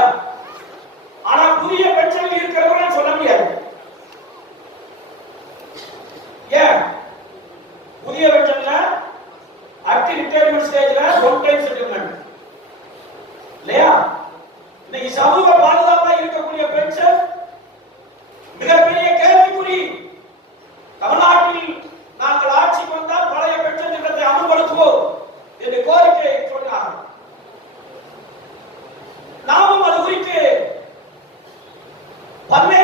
இல்லையா ஆனா புதிய பிரச்சனை இருக்கிறவங்க சொல்ல முடியாது. ஏன்? புதிய பிரச்சனை அடுத்த ரிட்டையர்மெண்ட் ஸ்டேஜ்ல ஒன் டைம் செட்டில்மெண்ட் இல்லையா? இன்னைக்கு சமூக பாதுகாப்பா இருக்கக்கூடிய பென்ஷன் மிகப்பெரிய கேள்விக்குறி. தமிழ்நாட்டில் நாங்கள் ஆட்சி வந்தால் பழைய பென்ஷன் திட்டத்தை அமல்படுத்துவோம் என்று கோரிக்கை One way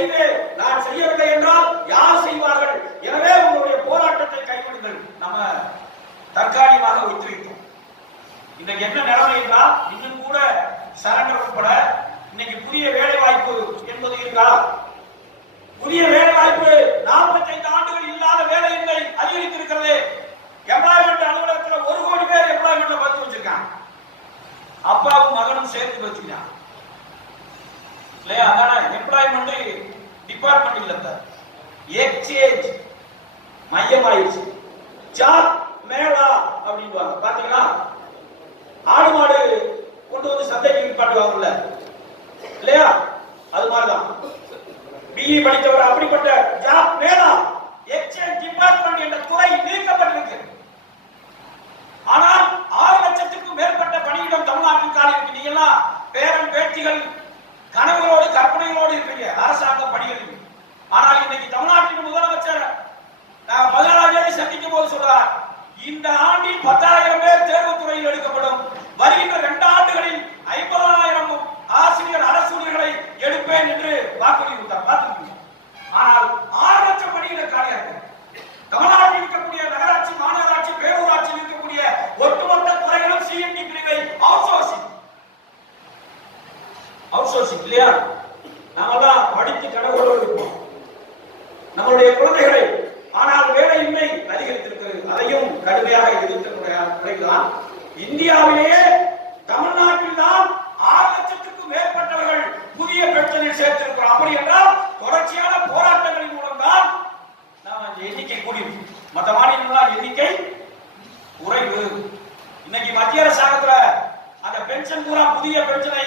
செய்து எக்ஸ்சேஞ்ச் மையம் ஆயிடுச்சு. ஜாப் மேடா அப்படின்பாங்க. பாத்தீங்களா ஆடு மாடு கொண்டு வந்து சந்தைக்கு நிப்பாட்டுவாங்கல்ல இல்லையா? அது மாதிரிதான். பிஇ படித்தவர் அப்படிப்பட்ட ஜாப் மேலா எக்ஸ்சேஞ்ச் டிபார்ட்மெண்ட் என்ற துறை நீக்கப்பட்டிருக்கு. ஆனால் ஆறு லட்சத்துக்கும் மேற்பட்ட பணியிடம் தமிழ்நாட்டில் காலம் இருக்கு. நீங்க எல்லாம் பேரன் பேச்சுகள் கனவுகளோடு கற்பனைகளோடு இருக்கீங்க அரசாங்க பணிகள் ஆனால் இன்னைக்கு தமிழ்நாட்டின் முதலமைச்சர் கடுமையாக எதிர்த்து முறைதான் இந்தியாவிலேயே தமிழ்நாட்டில் தான் ஆறு லட்சத்துக்கும் மேற்பட்டவர்கள் புதிய பென்ஷனில் சேர்த்திருக்கிறோம் அப்படி என்றால் தொடர்ச்சியான போராட்டங்களின் மூலம் தான் நாம் அந்த எண்ணிக்கை கூடியிருக்கு மற்ற மாநிலங்களால் எண்ணிக்கை குறைவு. இன்னைக்கு மத்திய அரசாங்கத்துல அந்த பென்ஷன் பூரா புதிய பென்ஷனை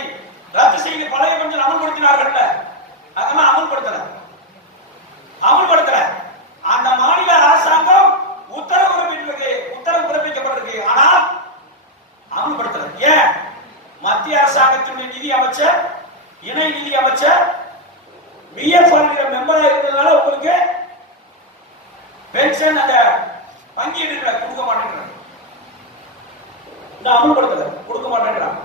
ரத்து செய்து பழைய பென்ஷன் அமல்படுத்தினார்கள் அதெல்லாம் அமல்படுத்தல. அமல்படுத்தல. அந்த மாநில அரசாங்கம் அமல்படுத்தல. ஏன்? மத்திய அரசாங்கத்தினுடைய நிதி அமைச்சர் இணை நிதி அமைச்சர் பிஎஃப் மெம்பரா இருந்ததுனால உங்களுக்கு பென்ஷன் அந்த பங்கீடுகளை கொடுக்க மாட்டேங்கிறாங்க. இந்த அமல்படுத்தல கொடுக்க மாட்டேங்கிறாங்க.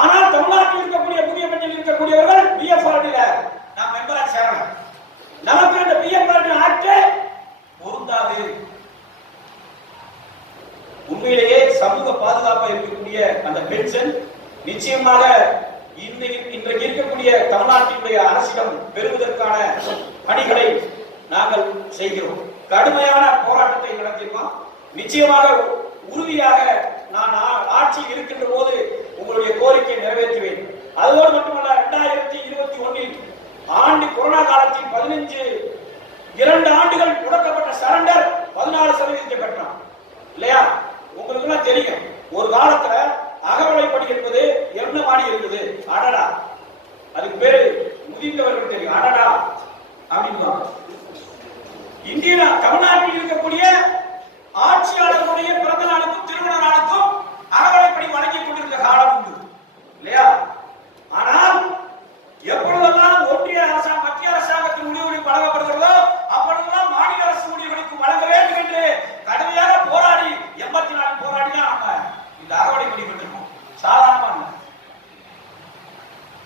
ஆனால் தமிழ்நாட்டில் இருக்கக்கூடிய புதிய பெண்ணில் இருக்கக்கூடியவர்கள் பிஎஃப்ஆர்டில நான் மெம்பரா சேரணும் நமக்கு இந்த பிஎஃப் ஆர்டி ஆக்ட் பொருந்தாது. உண்மையிலேயே சமூக பாதுகாப்பை இருக்கக்கூடிய அந்த பென்ஷன் நிச்சயமாக இன்றைக்கு இன்றைக்கு இருக்கக்கூடிய தமிழ்நாட்டினுடைய அரசிடம் பெறுவதற்கான பணிகளை நாங்கள் செய்கிறோம். கடுமையான போராட்டத்தை நடத்தியிருக்கோம். நிச்சயமாக உறுதியாக நான் ஆ- ஆட்சியில் இருக்கின்ற போது உங்களுடைய கோரிக்கையை நிறைவேற்றுவேன். அதோடு மட்டுமல்ல இரண்டாயிரத்தி இருபத்தி ஒன்னில் ஆண்டு கொரோனா காலத்தில் பதினஞ்சு இரண்டு ஆண்டுகள் முடக்கப்பட்ட சரண்டர் பதினாலு சதவீதத்தை பெற்றான் இல்லையா? உங்களுக்கு எல்லாம் தெரியும். ஒரு காலத்துல அகவலைப்படி என்பது என்ன மாடி இருந்தது. அடடா. அதுக்கு பேரு முதிர்ந்தவர்கள் தெரியும் அடடா அப்படின்னு இந்திய தமிழ்நாட்டில் இருக்கக்கூடிய ஆட்சியாளர்களுடைய பிறந்த நாளுக்கும் திருமண நாளுக்கும் அறவழைப்படி வழங்கிக் கொண்டிருந்த காலம் உண்டு இல்லையா ஆனால் எப்பொழுதெல்லாம் ஒன்றிய அரசாங்கம் மத்திய அரசாங்கத்தின் முடிவுகள் வழங்கப்படுகிறதோ அப்பொழுதெல்லாம் மாநில அரசு முடிவுகளுக்கு வழங்க வேண்டும் என்று கடுமையாக போராடி எண்பத்தி நாலு போராடி தான் நம்ம இந்த அறவழைப்படி பெற்றிருக்கோம் சாதாரணமா இல்லை.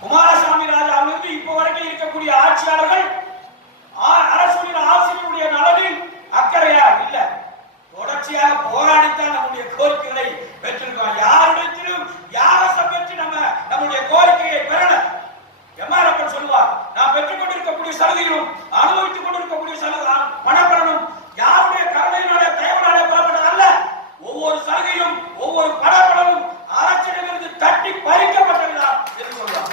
குமாரசாமி ராஜாவிலிருந்து இப்போ வரைக்கும் இருக்கக்கூடிய ஆட்சியாளர்கள் ஆ- அரசுடைய ஆசிரியருடைய நலனில் அக்கறையா இல்ல தொடர்ச்சியாக போராடித்தான் நம்முடைய கோரிக்கைகளை பெற்றிருக்கோம் யாரிடத்திலும் யாரசம் பெற்று நம்ம நம்முடைய கோரிக்கையை பெறல எம்ஆர்எஃப் சொல்லுவார் நான் பெற்றுக் கொண்டிருக்கக்கூடிய சலுகைகளும் அனுபவித்துக் கொண்டிருக்கக்கூடிய சலுகை பணப்பலனும் யாருடைய கருணையினாலே தயவனாலே பெறப்பட்டது அல்ல ஒவ்வொரு சலுகையும் ஒவ்வொரு பணப்பலனும் அரசிடமிருந்து தட்டி பறிக்கப்பட்டதுதான் என்று சொல்லுவார்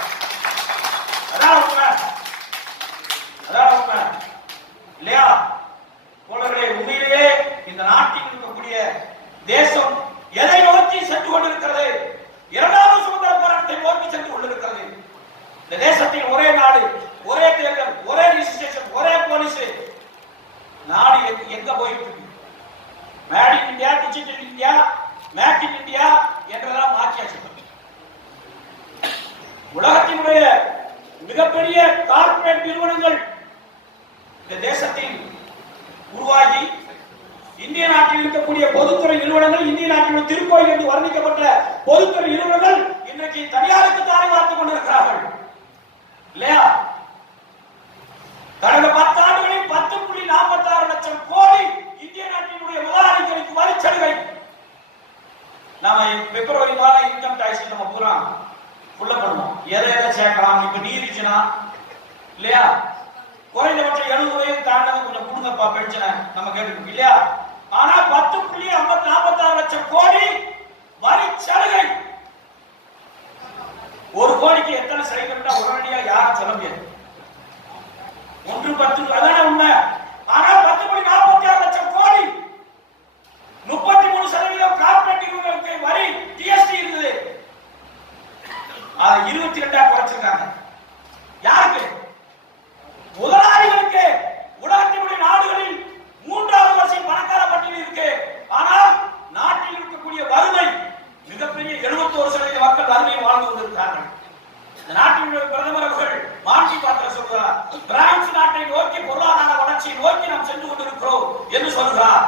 அதான் உண்மை அதான் உண்மை இல்லையா தோழர்களே உண்மையிலேயே இந்த நாட்டில் இருக்கக்கூடிய தேசம் எதை நோக்கி சென்று கொண்டிருக்கிறது இரண்டாவது சுதந்திர போராட்டத்தை நோக்கி சென்று கொண்டிருக்கிறது இந்த தேசத்தில் ஒரே நாடு ஒரே தேர்தல் ஒரே ரிஜிஸ்ட்ரேஷன் ஒரே போலீஸ் நாடு எங்க- எங்க போயிட்டு இருக்கு made in India digital India make in India என்றெல்லாம் மாற்றியாச்சு உலகத்தினுடைய மிகப்பெரிய கார்ப்பரேட் நிறுவனங்கள் இந்த தேசத்தில் உருவாகி இந்திய நாட்டில் இருக்கக்கூடிய பொதுத்துறை நிறுவனங்கள் இந்திய கோயில் என்று வர்ணிக்கப்பட்ட பொதுத்துறை நிறுவனங்கள் இன்றைக்கு தனியார் ஒரு கோடிக்கு எத்தனை சலுகைன்னா உடனடியா யாரும் சொல்ல முடியாது. ஒன்று பத்து அதான உண்மை? மார்டி பாத்திர சொல்கிறார் பிரான்ஸ் நாட்டை நோக்கி பொருளாதார வளர்ச்சியை நோக்கி நாம் சென்று கொண்டிருக்கிறோம் என்று சொல்கிறார்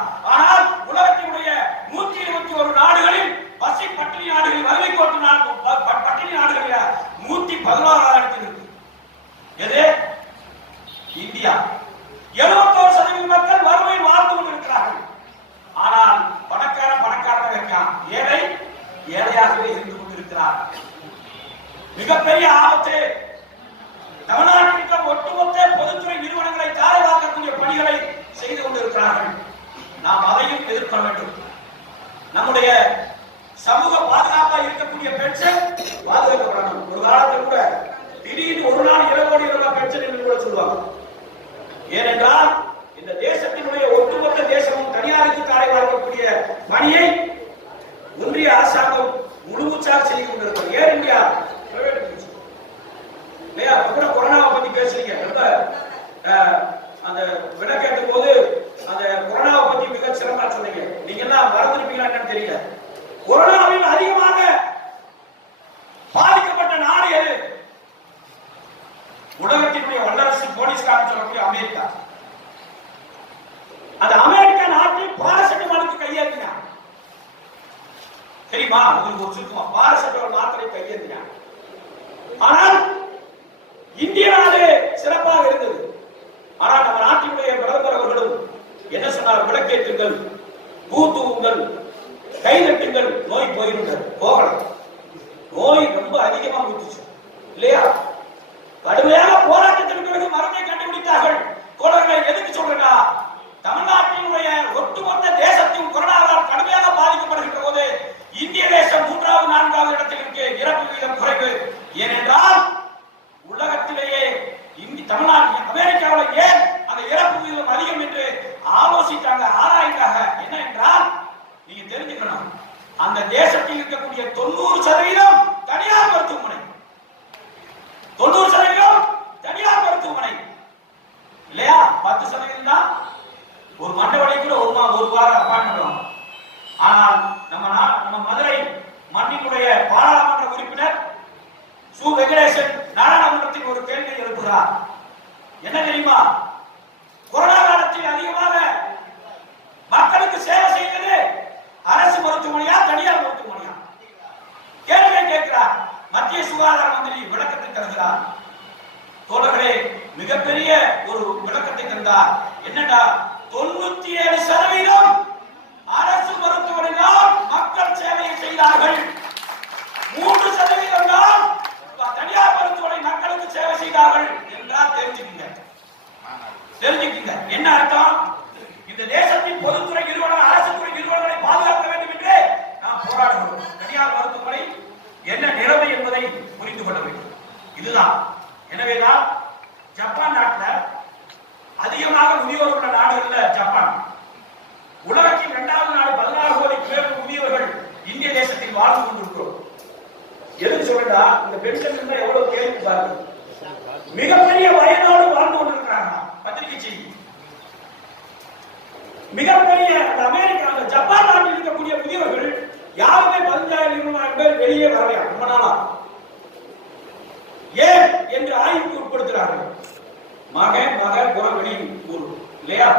கை வெட்டுங்கள் நோய் போயிருந்தார் போகலாம். நோய் ரொம்ப அதிகமா வந்துச்சு இல்லையா? கடுமையாக போராட்டத்திற்கு பிறகு மருந்தை கண்டுபிடித்தார்கள். தோழர்களை எதுக்கு சொல்றா தமிழ்நாட்டினுடைய ஒட்டுமொத்த தேசத்தின் கொரோனாவால் கடுமையாக பாதிக்கப்படுகின்ற போது இந்திய தேசம் மூன்றாவது நான்காவது இடத்தில் இருக்கு இறப்பு வீதம் குறைவு. ஏனென்றால் உலகத்திலேயே இந்தி தமிழ்நாடு அமெரிக்காவில் ஏன் அந்த இறப்பு வீதம் அதிகம் என்று ஆலோசித்தாங்க ஆராய்ந்தாங்க? என்ன என்றால் நீங்க தெரிஞ்சுக்கணும். அந்த தேசத்தில் இருக்கக்கூடிய தொண்ணூறு சதவீதம் தனியார் மருத்துவமனை தொண்ணூறு சதவீதம் தனியார் மருத்துவமனை இல்லையா பத்து சதவீதம் தான் ஒரு மண்டபடி கூட ஒரு மா- ஒரு வாரம் அப்பாயின்மெண்ட் ஆனால் நம்ம நா- நம்ம மதுரை மண்ணினுடைய பாராளுமன்ற உறுப்பினர் சு வெங்கடேசன் நாடாளுமன்றத்தில் ஒரு கேள்வி எழுப்புகிறார் என்ன தெரியுமா கொரோனா காலத்தில் அதிகமாக மக்களுக்கு சேவை செய்தது அரசு மருத்துவமனையா தனியார் மருத்துவமனையா கேள்வியை கேட்கிறார் மத்திய சுகாதார விளக்கத்தை தருகிறார் தோழர்களே மிகப்பெரிய ஒரு விளக்கத்தை தந்தார். என்னடா தொண்ணூத்தி ஏழு சதவீதம் அரசு மருத்துவமனையில் மக்கள் சேவையை செய்தார்கள். மூன்று சதவீதம் தான் தனியார் மருத்துவமனை மக்களுக்கு சேவை செய்தார்கள் என்றால் தெரிஞ்சுக்கங்க. தெரிஞ்சுக்கங்க. என்ன அர்த்தம்? இந்த தேசத்தின் பொதுத்துறை நிறுவனம் அரசு துறை நிறுவனங்களை பாதுகாக்க வேண்டும் என்று நாம் போராடுகிறோம். தனியார் மருத்துவ என்ன நிலைமை என்பதை புரிந்து கொள்ள வேண்டும். இதுதான். எனவேதான் ஜப்பான் நாட்டில் அதிகமாக முதியோர் உள்ள நாடுகள்ல ஜப்பான். உலகத்தின் இரண்டாவது நாடு பதினாறு கோடி பேர் முதியவர்கள் இந்திய தேசத்தில் வாழ்ந்து கொண்டிருக்கிறோம். எது சொல்றா இந்த பென்ஷன் எவ்வளவு கேள்வி பாருங்க மிகப்பெரிய வயதோடு வாழ்ந்து கொண்டிருக்கிறாங்க பத்திரிகை செய்தி. மிகப்பெரிய அந்த அமெரிக்கா ஜப்பான் நாட்டில் இருக்கக்கூடிய முதியவர்கள் யாருமே பதினஞ்சாயிரம் இருபதாயிரம் பேர் வெளியே வரலையா? ரொம்ப நாளா? ஏன் என்று ஆய்வுக்கு உட்படுத்துகிறார்கள் மகன் மகன் புறம் வெளியூர் இல்லையா?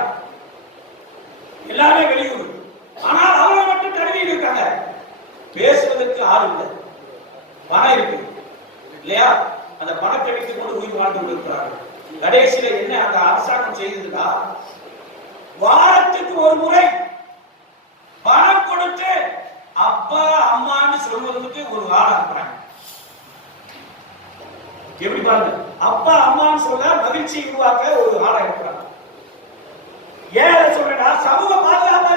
எல்லாமே வெளியூர் ஆனால் அவங்க மட்டும் தனிமையில் இருக்காங்க. பேசுவதற்கு ஆள் இல்லை. பணம் இருக்கு இல்லையா? அந்த பணத்தை வைத்துக் கொண்டு உயிர் வாழ்ந்து கொண்டிருக்கிறார்கள். கடைசியில என்ன அந்த அரசாங்கம் செய்ததுன்னா வாரத்துக்கு ஒரு முறை பணம் கொடுத்து அப்பா அம்மான்னு சொல்வதற்கு ஒரு ஆள் அனுப்புறாங்க. எப்படி பாருங்க? அப்பா அம்மான்னு சொல்ல மகிழ்ச்சி உருவாக்க ஒரு ஆளை அனுப்புறாங்க. ஏன் சொல்றேன்னா சமூக பாதுகாப்பா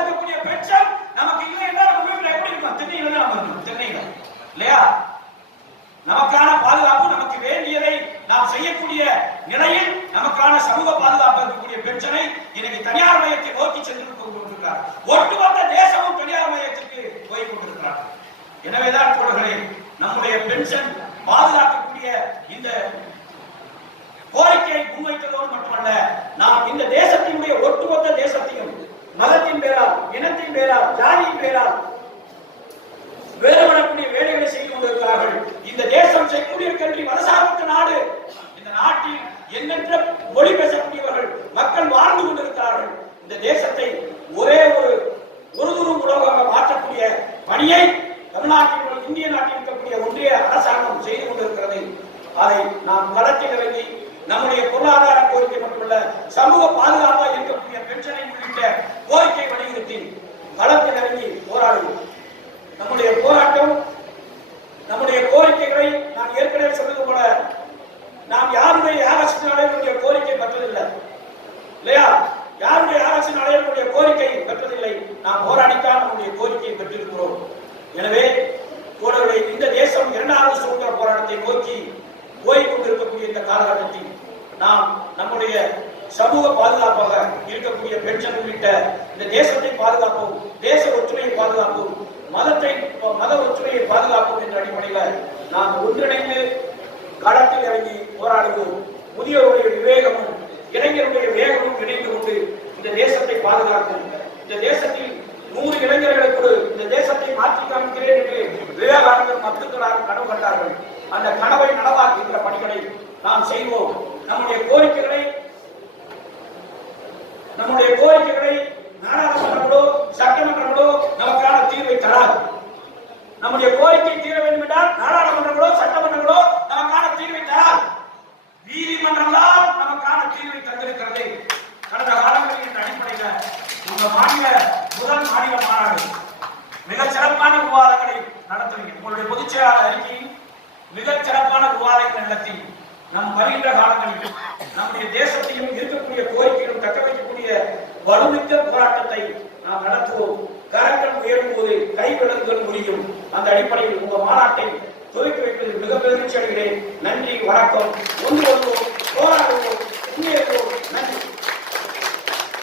கோரிக்கைகளை நான் ஏற்கனவே சொன்னது போல நாம் யாருடைய ஆராய்ச்சி அடையக்கூடிய கோரிக்கை பெற்றதில்லை. இல்லையா? யாருடைய ஆராய்ச்சி அடையக்கூடிய கோரிக்கை பெற்றதில்லை. நாம் போராடித்தான் நம்முடைய கோரிக்கையை பெற்றிருக்கிறோம். எனவே தோழர்களே இந்த தேசம் இரண்டாவது சுதந்திர போராட்டத்தை நோக்கி போய் கொண்டிருக்கக்கூடிய இந்த காலகட்டத்தில் நாம் நம்முடைய சமூக பாதுகாப்பாக இருக்கக்கூடிய பென்ஷன் உள்ளிட்ட இந்த தேசத்தை பாதுகாப்போம் தேச ஒற்றுமையை பாதுகாப்போம் மதத்தை மத ஒற்றுமையை பாதுகாப்போம் என்ற அடிப்படையில் நாம் ஒன்றிணைந்து களத்தில் இறங்கி போராடுவோம். முதியோருடைய விவேகமும் இளைஞருடைய வேகமும் இணைந்து கொண்டு இந்த தேசத்தை பாதுகாக்கும் இந்த தேசத்தில் நூறு இளைஞர்களுக்கு இந்த தேசத்தை மாற்றி காமிக்கிறேன் என்று விவேகானந்தர் மத்துக்களாக கனவு கண்டார்கள் அந்த கனவை நனவாக்குகின்ற பணிகளை நாம் செய்வோம் நம்முடைய கோரிக்கைகளை நம்முடைய கோரிக்கைகளை நாடாளுமன்றங்களோ சட்டமன்றங்களோ நமக்கான தீர்வை தராது நம்முடைய கோரிக்கை தீர வேண்டும் என்றால் நாடாளுமன்றங்களோ சட்டமன்றங்களோ நமக்கான தீர்வை தராது நீதிமன்றம் தான் நமக்கான தீர்வை கடந்த காலங்களில் அடிப்படையில் உங்க மாநில முதல் மாநில மாநாடு மிக சிறப்பான விவாதங்களை நடத்துவீங்க உங்களுடைய பொதுச் செயலாளர் அறிக்கையில் மிக சிறப்பான விவாதங்கள் நடத்தி நம் வருகின்ற காலங்களில் நம்முடைய தேசத்தையும் இருக்கக்கூடிய கோரிக்கைகளும் தக்க வைக்கக்கூடிய வலுமிக்க போராட்டத்தை நாம் நடத்துவோம். கரங்கள் உயரும் போது கைவிலங்குகள் முடியும் அந்த அடிப்படையில் உங்க மாநாட்டை துவக்கி வைப்பதில் மிக பெருமிச்சி அடைகிறேன் நன்றி வணக்கம். ஒன்று ஒன்று